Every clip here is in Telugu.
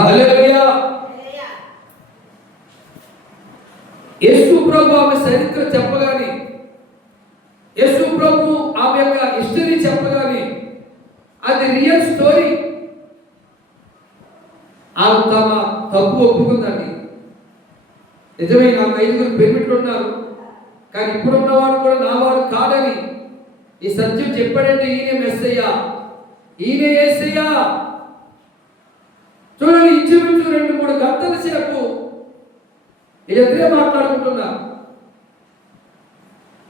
హల్లెలూయా. యేసు ప్రభు ఆమె చరిత్ర చెప్పగానే, యేసు ప్రభు ఆమె యొక్క హిస్టరీ చెప్పగానే అది రియల్ స్టోరీ. ఆమె తమ తప్పు ఒప్పుకుందండి. నిజమే, నాకు 5 పెర్మిట్లు ఉన్నారు, కానీ ఇప్పుడున్నవాడు కూడా నావాడు కాదని ఈ సత్యం చెప్పాడంటే ఈయన మెస్సయ్య, ఈయన యేసయ్య. చూడండి, ఇంచుమించు 2-3 గంటల సేపు ఎదురే మాట్లాడుకుంటున్నారు.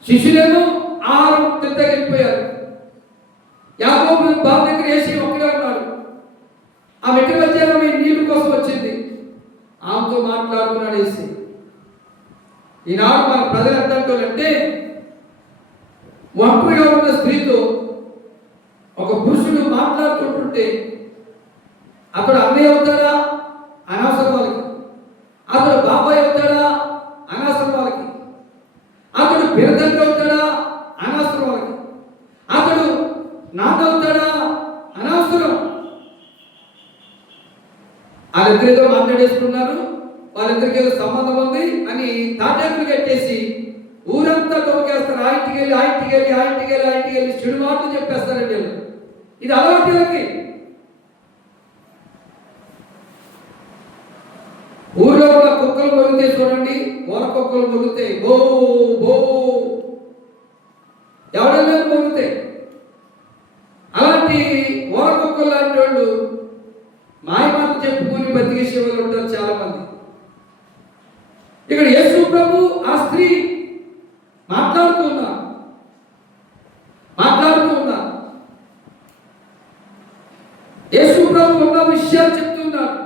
శిష్యులేమో ఆహారం తింటగిపోయారు. యాకోబు బావి దగ్గర వేసి ఒక్కడే ఉన్నాడు. ఆ మెట్టు వచ్చారు, ఆమె నీళ్ళు కోసం వచ్చింది. ఆమెతో మాట్లాడుతున్నాడు వేసి. ఈనాడు మన ప్రజలు ఎంతంటే ఒంటరిగా ఉన్న స్త్రీతో ఒక పురుషుడు మాట్లాడుతుంటుంటే అతడు అన్నయ్య అవుతాడా అనవసరం వాళ్ళకి, అతడు బాబాయ్ అవుతాడా అనవసరం వాళ్ళకి, అతడు బిరదండ్రి అవుతాడా అనవసరం వాళ్ళకి, అతడు నాన్న అవుతాడా అనవసరం. వాళ్ళిద్దరితో మాట్లాడేసుకున్నారు. వాళ్ళిద్దరికి ఏదో సంబంధం ఉంది అని తాటాకులు కట్టేసి ఊరంతా తొక్కేస్తారు. ఆ ఇంటికి వెళ్ళి చెడు మాటలు చెప్పేస్తారండి వీళ్ళు. ఇది అలవాటులకి. ఊళ్ళో ఉన్న కుక్కలు మొగితే చూడండి, ఊర కుక్కలు మొగుతాయి, బో బో ఎవడన్నా మొగుతాయి. అలాంటి ఊర కుక్కలు లాంటి వాళ్ళు మాయమాట చెప్పుకొని బతికేసే వాళ్ళు ఉంటారు చాలా మంది. ఇక్కడ యేసు ప్రభు ఆ స్త్రీ మాట్లాడుతూ ఉన్నారు. యేసు ప్రభు ఉన్న విషయాలు చెప్తూ ఉన్నారు.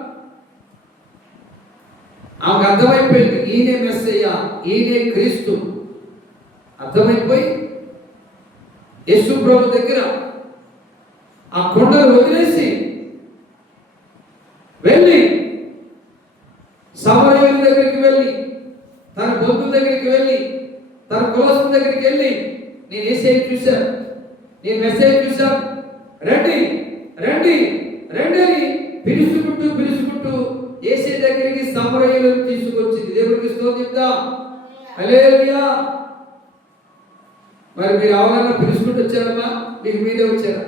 ఆమెకు అర్థమైపోయింది, ఈయనే మెస్సయ్య, ఈయనే క్రీస్తు. అర్థమైపోయి యేసు ప్రభు దగ్గర ఆ కొండలు వదిలేసి వెళ్ళి సమరయుల దగ్గరికి వెళ్ళి, తన బంధువుల దగ్గరికి వెళ్ళి, తన కులస్తుల దగ్గరికి వెళ్ళి, నేను యేసయ్య చూశాను, నేను మెస్సయ్య చూశాను, రండి రండి రండి అని పిలుచుకుంటూ యేసయ్య దగ్గరికి సమరయులను తీసుకొచ్చింది. దేవుడికి స్తోత్రం చెప్దాం. హల్లెలూయా. మరి మీరు ఎవరన్నా పిలుచుకుంటూ వచ్చారమ్మా? మీకు మీరే వచ్చారా?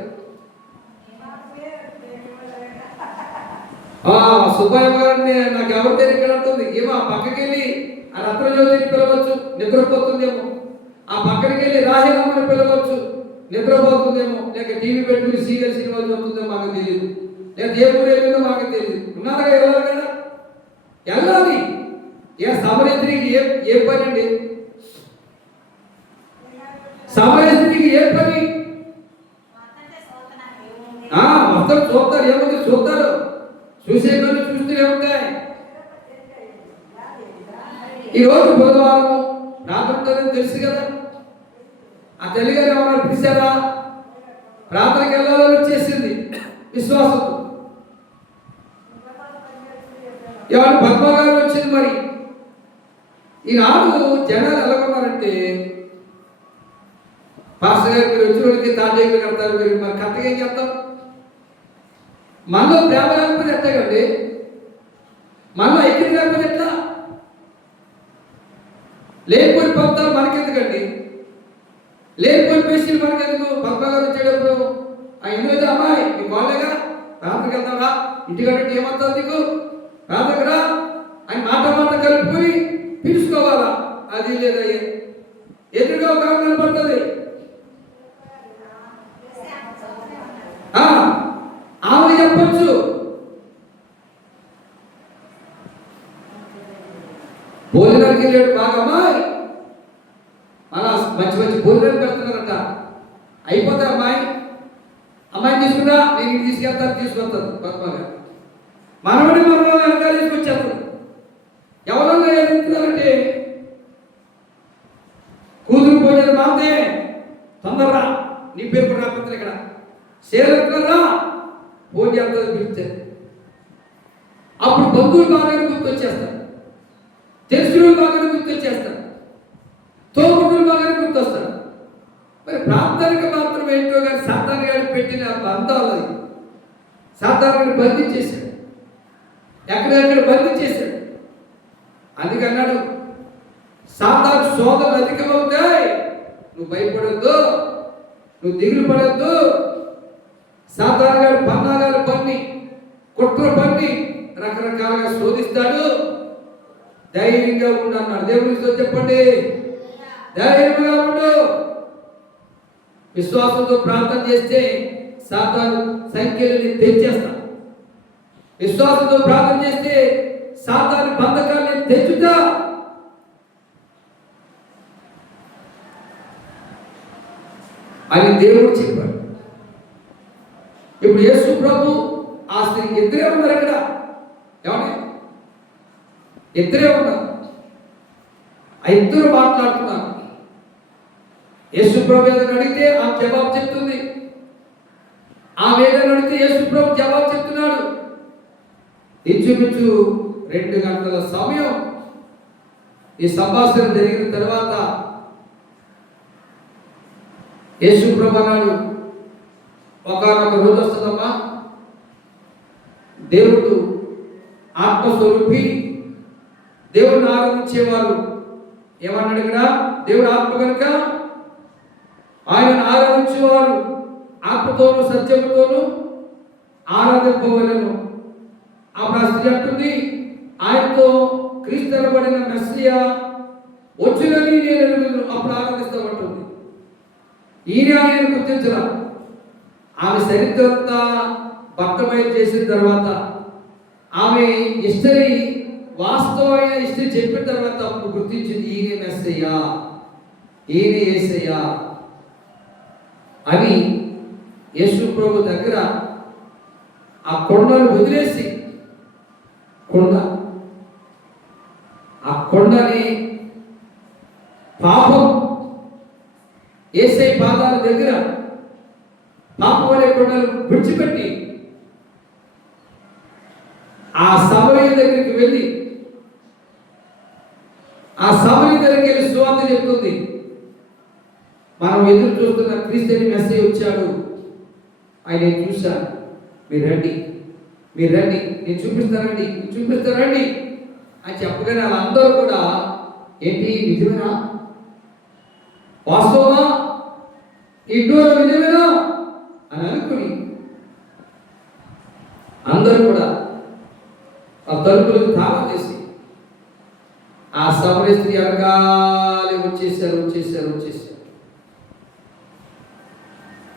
సుబ్బయ్య గారిని నాకు ఎవరి దగ్గర ఉంటుంది ఏమో, ఆ పక్కకి వెళ్ళి ఆ రత్నజ్యోతిని పిలవచ్చు, నిద్రపోతుందేమో. ఆ పక్కకి వెళ్ళి రాహేలమ్మని పిలవచ్చు, నిద్రపోతుందేమో. లేక టీవీ పెట్టుకుని సీరియల్ సినిమాలు చూస్తుందేమో మాకు తెలియదు. లేక ఏ ఊరు వెళ్ళిందో మాకు తెలియదు. ఉన్నారా? వెళ్ళాలి కదా, వెళ్ళాలి. ఏ సమరస్త్రీకి ఏ పని అండి? సమరస్త్రీకి ఏ పని? మొత్తం చూస్తారు. ఏముంది? చూస్తారు. చూసే కొన్ని చూస్తూనే ఉంటాయి. ఈరోజు బుధవారం రాత్రి తెలుసు కదా. ఆ తల్లిగారు ఏమన్నా పిలిచారా? ప్రార్థనకి వెళ్ళాలని వచ్చేసింది విశ్వాసంతో. ఎవరు పద్మ గారు వచ్చింది. మరి ఈనాడు జనాలు ఎలాగున్నారంటే, పాస్టర్ గారు మీరు వచ్చిన వాళ్ళకి తాజాగా కడతారు, మీరు మరి కరెక్ట్గా ఏం చేస్తాం? మనలో ప్రేమ లేకపోతే ఎట్లాగండి? మనలో ఐక్యత లేకపోతే ఎట్లా? లేకపోతే పంపుతారు మనకెందుకండి? లేకపోతే పేషీలు మనకెందుకు? పద్మ గారు వచ్చేటప్పుడు ఆ ఎనిమిది అమ్మాయి మీ వాళ్ళేగా, రాత్రికి వెళ్తావా, ఇంటికంటే ఏమవుతుంది నీకు, రాత్రికిరా అని మాట కలుపుకొని పిలుచుకోవాలా? అది లేదయ్యే, ఎదురుగా ఒక కనపడుతుంది. ఆమె చెప్పచ్చు, భోజనానికి వెళ్ళాడు బాగా, అమ్మాయి అలా మంచి భోజనాలు పెడుతున్నారట. అయిపోతే అమ్మాయిని తీసుకురా, నేను ఇంటికి తీసుకొస్తాను పద్మగా. మనవడి వెనకాల తీసుకొచ్చేస్తాను. ఎవరన్నా ఎదుగుతున్నారంటే కూతురు భోజనం మాతే తొందరరా, నీ పేరు కూడా రాకపోతే ఇక్కడ సేరరా ఫోన్ చేస్తారు, పిలిచారు. అప్పుడు బంధువులు బాగా గుర్తొచ్చేస్తారు, తెలుసు బాగా గుర్తొచ్చేస్తారు, తోబుట్టులు బాగా గుర్తొస్తారు. మరి ప్రార్థనకు మాత్రం ఏంటో కానీ సాతాను గారు పెట్టిన బంధాలు, సాతాను బంధించేశాడు. ఎక్కడెక్కడ బంధించేశాడు. అందుకన్నాడు, సాతాను శోధనలు అధికమవుతాయి, నువ్వు భయపడొద్దు, నువ్వు దిగులు పడొద్దు. సాతాను గారు పన్నాగాలు పన్ని, కుట్ర పన్ని రకరకాలుగా శోధిస్తాడు, ధైర్యంగా ఉండు అన్నాడు. దేవునితో చెప్పండి, ధైర్యంగా ఉండు. విశ్వాసంతో ప్రార్థన చేస్తే సాతాను సంఖ్యలని తెచ్చేస్తా. విశ్వాసంతో ప్రార్థన చేస్తే సాతాను బంధకాన్ని తెచ్చుతా. అని దేవుడు చెప్పాడు. ఇప్పుడు యేసు ప్రభు ఆ స్త్రీ ఇద్దరే ఉన్నారు అక్కడ. ఏమన్నా ఇద్దరే ఉన్నారు, ఆ ఇద్దరు మాట్లాడుతున్నారు. యేసు ప్రభు ఏదైనా అడిగితే ఆ జవాబు చెప్తుంది, ఆమె ఏదైనా అడిగితే యేసు ప్రభు జవాబు చెప్తున్నాడు. ఇంచుమించు 2 గంటల సమయం ఈ సంభాషణ జరిగిన తర్వాత యేసు ప్రభు అన్నాడు, ఒకనొక రోజు వస్తుందమ్మా, దేవుడు ఆత్మస్వరూపి, దేవుడిని ఆరాధించేవారు ఏమన్నాడు ఇక్కడ, దేవుడు ఆత్మ కనుక ఆయనను ఆరాధించేవారు ఆత్మతోనూ సత్యముతోనూ ఆరాధింపవలెను. ఆ స్త్రీ అంటుంది, ఆయనతో క్రీస్తు అనబడిన మెస్సియా వచ్చునని నేను అప్పుడు ఆరాధిస్తామంటుంది. ఈయన ఆయన గుర్తించరా. ఆమె చరిత్రంతా భక్తమయం చేసిన తర్వాత, ఆమె హిస్టరీ వాస్తవమైన హిస్టరీ చెప్పిన తర్వాత అప్పుడు గుర్తించింది, ఈయన మెస్సయ్యా, ఈయన యేసయ్యా అని. యేసు ప్రభు దగ్గర ఆ కొండను వదిలేసి, ఆ కొండని పాపం యేసయ్య పాదాల దగ్గర పాపం అనే కొండను విడిచిపెట్టి ఆ సమరయ దగ్గరికి వెళ్ళి, ఆ సమరయ దగ్గరికి వెళ్ళి సువార్త చెప్తుంది. మనం ఎదురు చూస్తున్న క్రీస్తుని మెస్సయ్య వచ్చాడు, ఆయన చూశాను, మీరు రండి, మీరు రండి, నేను చూపిస్తానండి, చూపిస్తానండి అని చెప్పగానే వాళ్ళందరూ కూడా ఏంటి నిజమేనా, వాస్తవమా, ఈ డోర్ నిజమేనా అని అనుకుని అందరూ కూడా ఆ తలుపులకు తాళం వేసి ఆ సమరయ స్త్రీ అరగాలి వచ్చేసారు.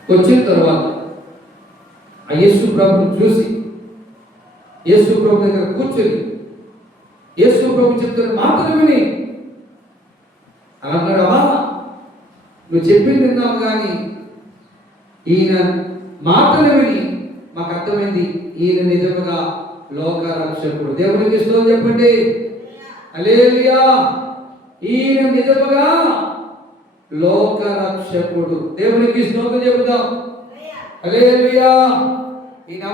వచ్చిన తర్వాత ఆ యేసు ప్రభుని చూసి యేసు ప్రభు దగ్గర కూర్చొని యేసు ప్రభు చెప్తున్న మాటలు విని అన్నాడు, అమ్మా నువ్వు చెప్పింది విన్నాము, కానీ ఈయన మాటలు విని మాకు అర్థమైంది, ఈయన నిజముగా లోక రక్షకుడు. దేవునికి స్తోత్రం చెప్పండి, హల్లెలూయా. ఈయన నిజముగా లోక రక్షకుడు. దేవునికి స్తోత్రం చెబుదాం, హల్లెలూయా. ఈయన